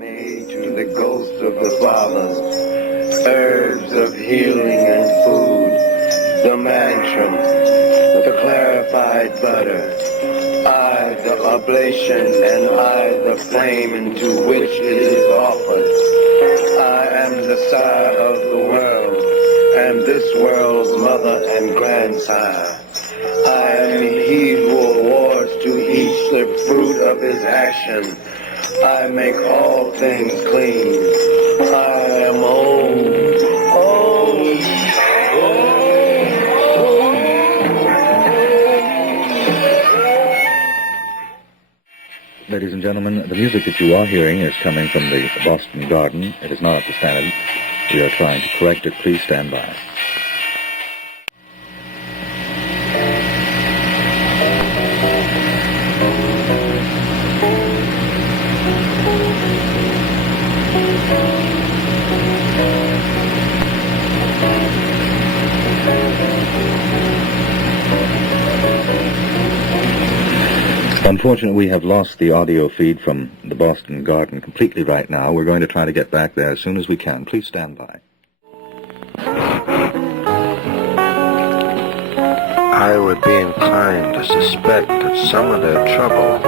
made to the ghosts of the fathers, herbs of healing and food, the mantra, the clarified butter, I the oblation, and I the flame into which it is offered. I am the sire of the world, and this world's mother and grandsire. I am he who awards to each the fruit of his action. I make all things clean. I am old. Ladies and gentlemen, the music that you are hearing is coming from the Boston Garden. It is not up to standard. We are trying to correct it. Please stand by. Unfortunately, we have lost the audio feed from the Boston Garden completely right now. We're going to try to get back there as soon as we can. Please stand by. I would be inclined to suspect that some of their trouble,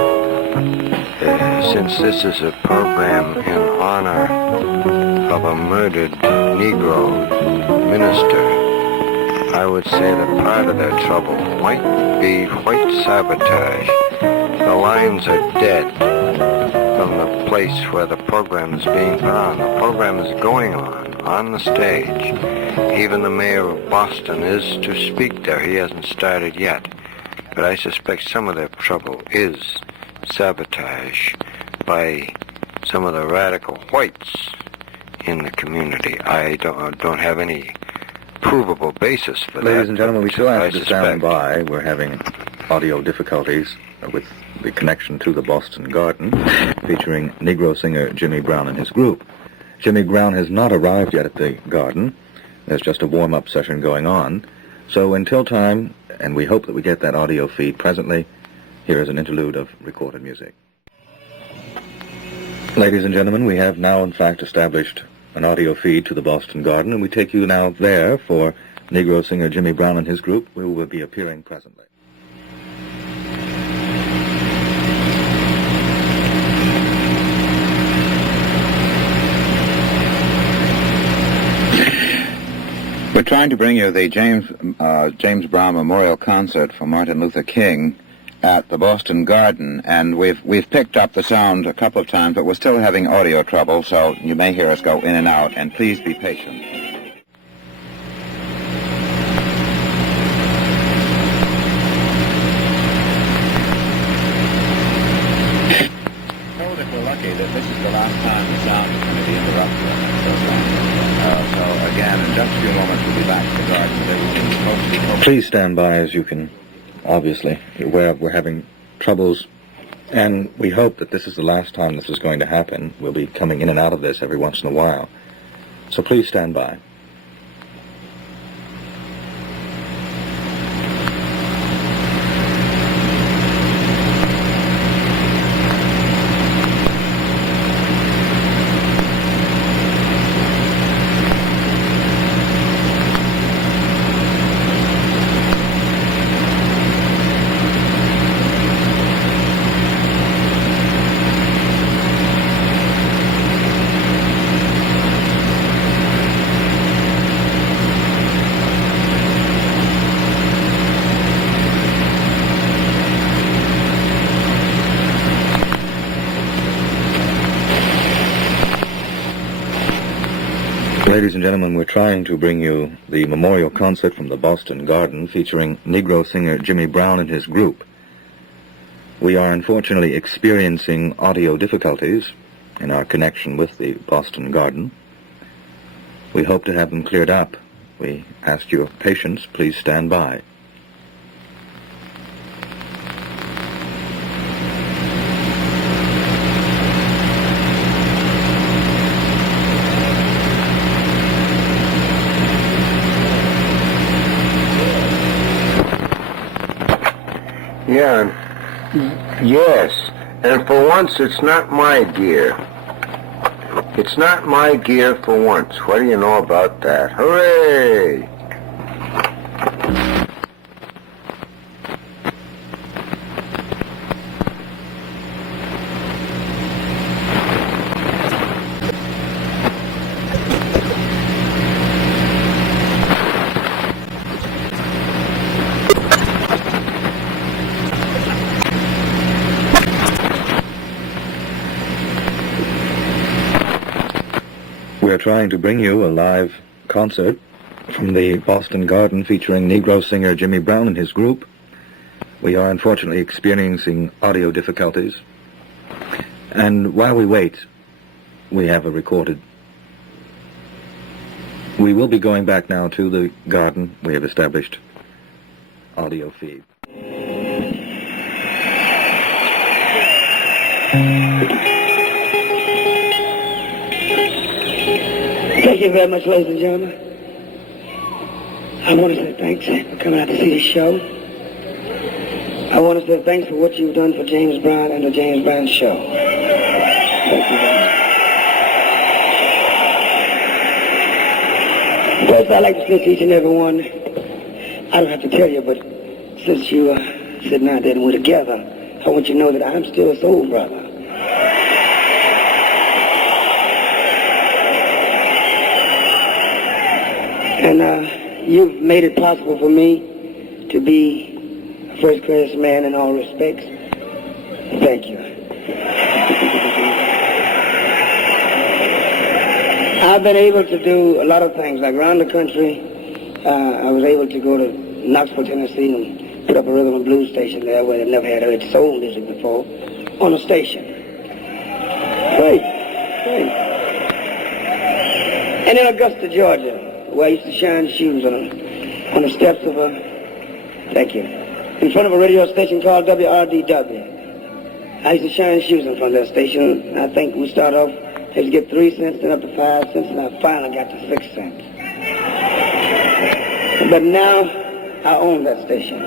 since this is a program in honor of a murdered Negro minister, I would say that part of their trouble might be white sabotage. The lines are dead from the place where the program is being put on. The program is going on the stage. Even the mayor of Boston is to speak there. He hasn't started yet. But I suspect some of their trouble is sabotage by some of the radical whites in the community. I don't have any provable basis for that. Ladies and gentlemen, we still have to stand by. We're having audio difficulties with the connection to the Boston Garden, featuring Negro singer Jimmy Brown and his group. Jimmy Brown has not arrived yet at the Garden. There's just a warm-up session going on. So until time, and we hope that we get that audio feed presently, here is an interlude of recorded music. Ladies and gentlemen, we have now in fact established an audio feed to the Boston Garden, and we take you now there for Negro singer Jimmy Brown and his group, who will be appearing presently. We're trying to bring you the James Brown Memorial Concert for Martin Luther King at the Boston Garden, and we've picked up the sound a couple of times, but we're still having audio trouble, so you may hear us go in and out, and please be patient. Told if we're lucky that this is the last time the sound is going to be interrupted. So again, in just a few moments we'll be back to the garden. Please stand by, as you can obviously be aware. We're having troubles, and we hope that this is the last time this is going to happen. We'll be coming in and out of this every once in a while. So please stand by. Ladies and gentlemen, we're trying to bring you the memorial concert from the Boston Garden featuring Negro singer Jimmy Brown and his group. We are unfortunately experiencing audio difficulties in our connection with the Boston Garden. We hope to have them cleared up. We ask your patience. Please stand by. Yeah, yes, and for once it's not my gear. It's not my gear for once. What do you know about that? Hooray! We're trying to bring you a live concert from the Boston Garden featuring Negro singer Jimmy Brown and his group. We are unfortunately experiencing audio difficulties. And while we wait, we have a recorded. We will be going back now to the garden. We have established audio feed. Thank you very much, ladies and gentlemen. I want to say thanks for coming out to see the show. I want to say thanks for what you've done for James Brown and the James Brown Show. Thank you very much. First, I'd like to say to each and every one, I don't have to tell you, but since you are sitting out there and we're together, I want you to know that I'm still a soul brother. And you've made it possible for me to be a first-class man in all respects. Thank you. I've been able to do a lot of things, like around the country. I was able to go to Knoxville, Tennessee, and put up a rhythm and blues station there where they never had heard soul music before, on a station. Great. And in Augusta, Georgia, where I used to shine shoes on the steps of in front of a radio station called WRDW. I used to shine shoes in front of that station. I think we started off, I used to get 3 cents, then up to 5 cents, and I finally got to 6 cents. But now, I own that station.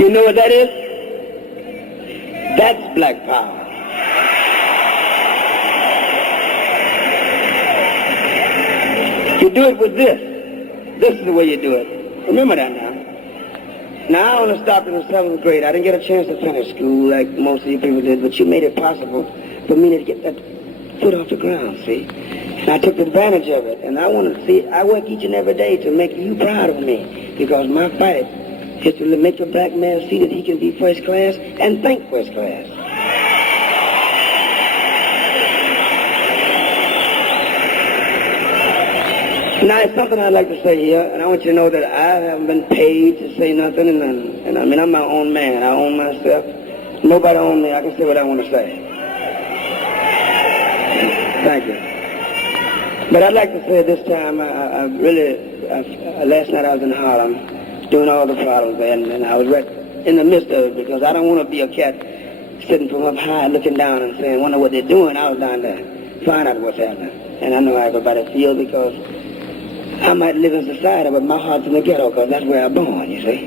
You know what that is? That's black power. You do it with this. This is the way you do it. Remember that now. Now I only stopped in the 7th grade. I didn't get a chance to finish school like most of you people did, but you made it possible for me to get that foot off the ground, see? And I took advantage of it. And I want to see, I work each and every day to make you proud of me, because my fight is to make the black man see that he can be first class and think first class. Now, it's something I'd like to say here, and I want you to know that I haven't been paid to say nothing, and I mean, I'm my own man. I own myself. Nobody owns me. I can say what I want to say. Thank you. But I'd like to say this time, last night I was in Harlem, doing all the problems there, and I was right in the midst of it, because I don't want to be a cat sitting from up high looking down and saying, wonder what they're doing. I was down there, find out what's happening. And I know how everybody feels, because I might live in society, but my heart's in the ghetto, because that's where I'm born, you see.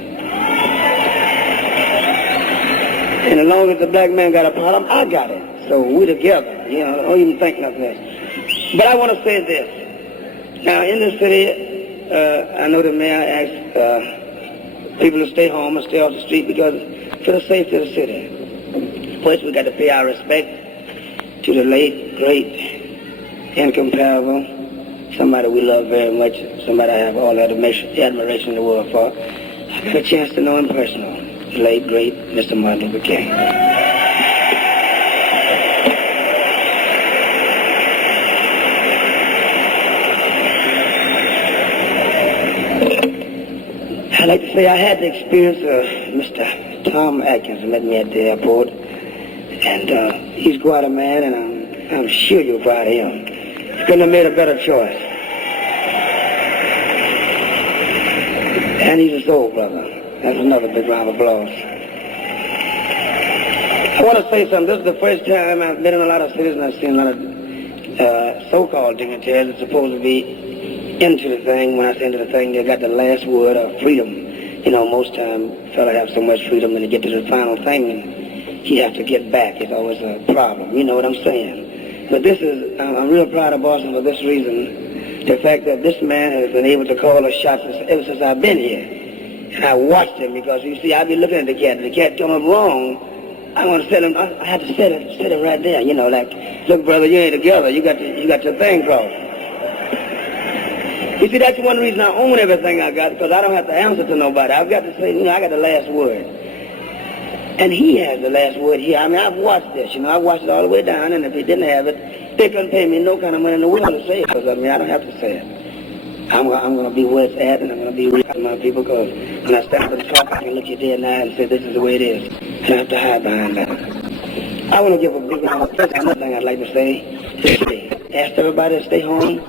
And as long as the black man got a problem, I got it. So we're together, you know, don't even think nothing else. But I want to say this. Now, in the city, I know the mayor asked people to stay home and stay off the street because for the safety of the city. First, we got to pay our respect to the late, great, incomparable, somebody we love very much, somebody I have all the admiration in the world for. I got a chance to know him personally, the late, great Mr. Martin Luther King. I'd like to say I had the experience of Mr. Tom Atkins who met me at the airport, and he's quite a man, and I'm sure you're proud of him. He couldn't have made a better choice. And he's a soul brother. That's another big round of applause. I want to say something. This is the first time I've been in a lot of cities, and I've seen a lot of so-called dignitaries that's supposed to be into the thing. When I say into the thing, they got the last word of freedom. You know, most time, fella have so much freedom when they get to the final thing, and he has to get back. It's always a problem. You know what I'm saying? But this is, I'm real proud of Boston for this reason. The fact that this man has been able to call a shot ever since I've been here. And I watched him because, you see, I be looking at the cat. And the cat coming wrong. I want to set him, I had to set him right there. You know, like, look, brother, you ain't together. You got your thing crossed. You see, that's one reason I own everything I got, because I don't have to answer to nobody. I've got to say, you know, I got the last word. And he has the last word here. I mean, I've watched this, you know. I watched it all the way down, and if he didn't have it, they couldn't pay me no kind of money in the world to say it, because, I mean, I don't have to say it. I'm going to be where it's at, and I'm going to be real to my people, because when I stand up and talk, I can look you dead in the eye and say, this is the way it is. And I have to hide behind that. I want to give a big round of applause. Another thing I'd like to say is ask everybody to stay home.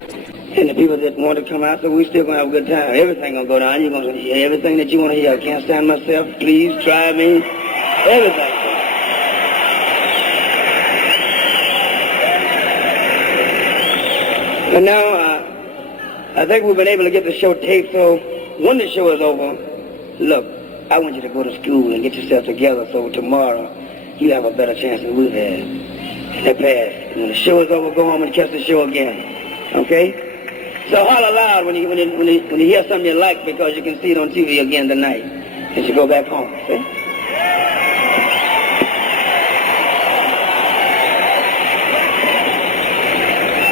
And the people that want to come out, so we still going to have a good time. Everything going to go down. You're going to hear everything that you want to hear. I can't stand myself. Please try me. Everything. But now, I think we've been able to get the show taped, so when the show is over, look, I want you to go to school and get yourself together so tomorrow you have a better chance than we've had in the past. And when the show is over, go home and catch the show again. Okay? So holler loud when you hear something you like, because you can see it on TV again tonight as you go back home. See?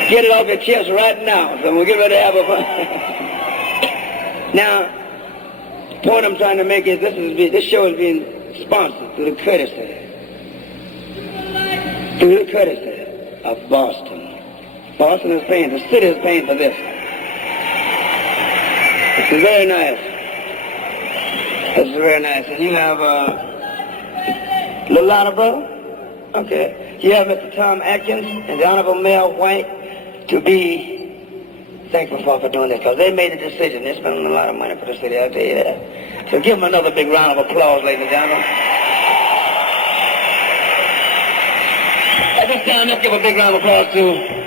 Get it off your chest right now, so we'll get ready to have a fun. Now, the point I'm trying to make is this show is being sponsored through the courtesy of Boston. Boston is paying, the city is paying for this. This is very nice. This is very nice. And you have Little Lana, brother? Okay. You have Mr. Tom Atkins and the Honorable Mayor White to be thankful for doing this, because they made a decision. They're spending a lot of money for the city, I'll tell you that. So give them another big round of applause, ladies and gentlemen. At this time, let's give a big round of applause to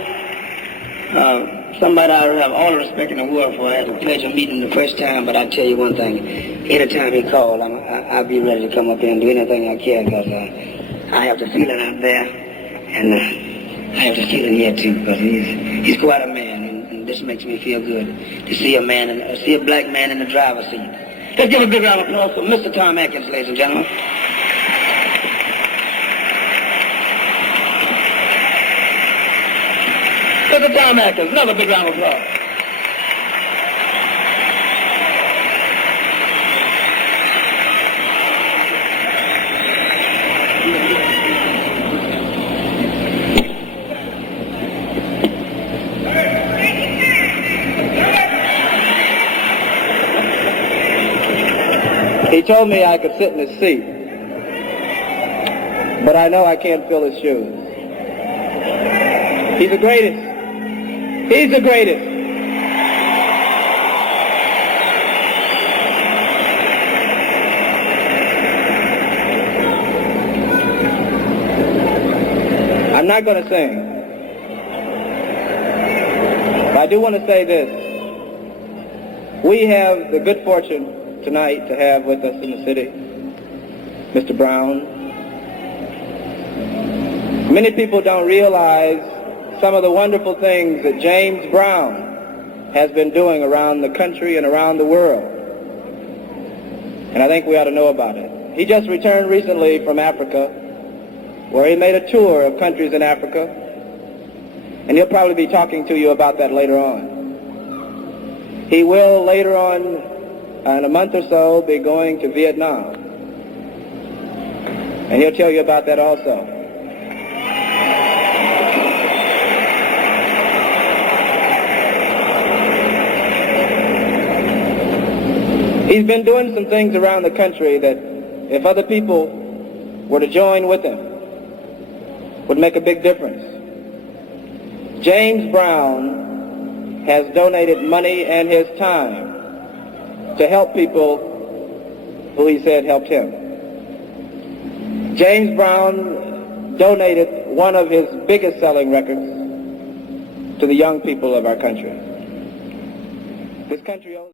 somebody I have all the respect in the world for. I had the pleasure of meeting him the first time, but I'll tell you one thing. Anytime he called, I'll be ready to come up here and do anything I can, because I have the feeling out there, and I have the feeling here too, because he's quite a man, and this makes me feel good to see a black man in the driver's seat. Let's give a big round of applause for Mr. Tom Atkins, ladies and gentlemen. Mr. Tom Atkins, another big round of applause. He told me I could sit in his seat, but I know I can't fill his shoes. He's the greatest. He's the greatest. I'm not going to sing, but I do want to say this. We have the good fortune tonight to have with us in the city Mr. Brown. Many people don't realize some of the wonderful things that James Brown has been doing around the country and around the world. And I think we ought to know about it. He just returned recently from Africa, where he made a tour of countries in Africa, and he'll probably be talking to you about that later on. He will later on, in a month or so, be going to Vietnam, and he'll tell you about that also. He's been doing some things around the country that, if other people were to join with him, would make a big difference. James Brown has donated money and his time to help people who he said helped him. James Brown donated one of his biggest selling records to the young people of our country. This country owes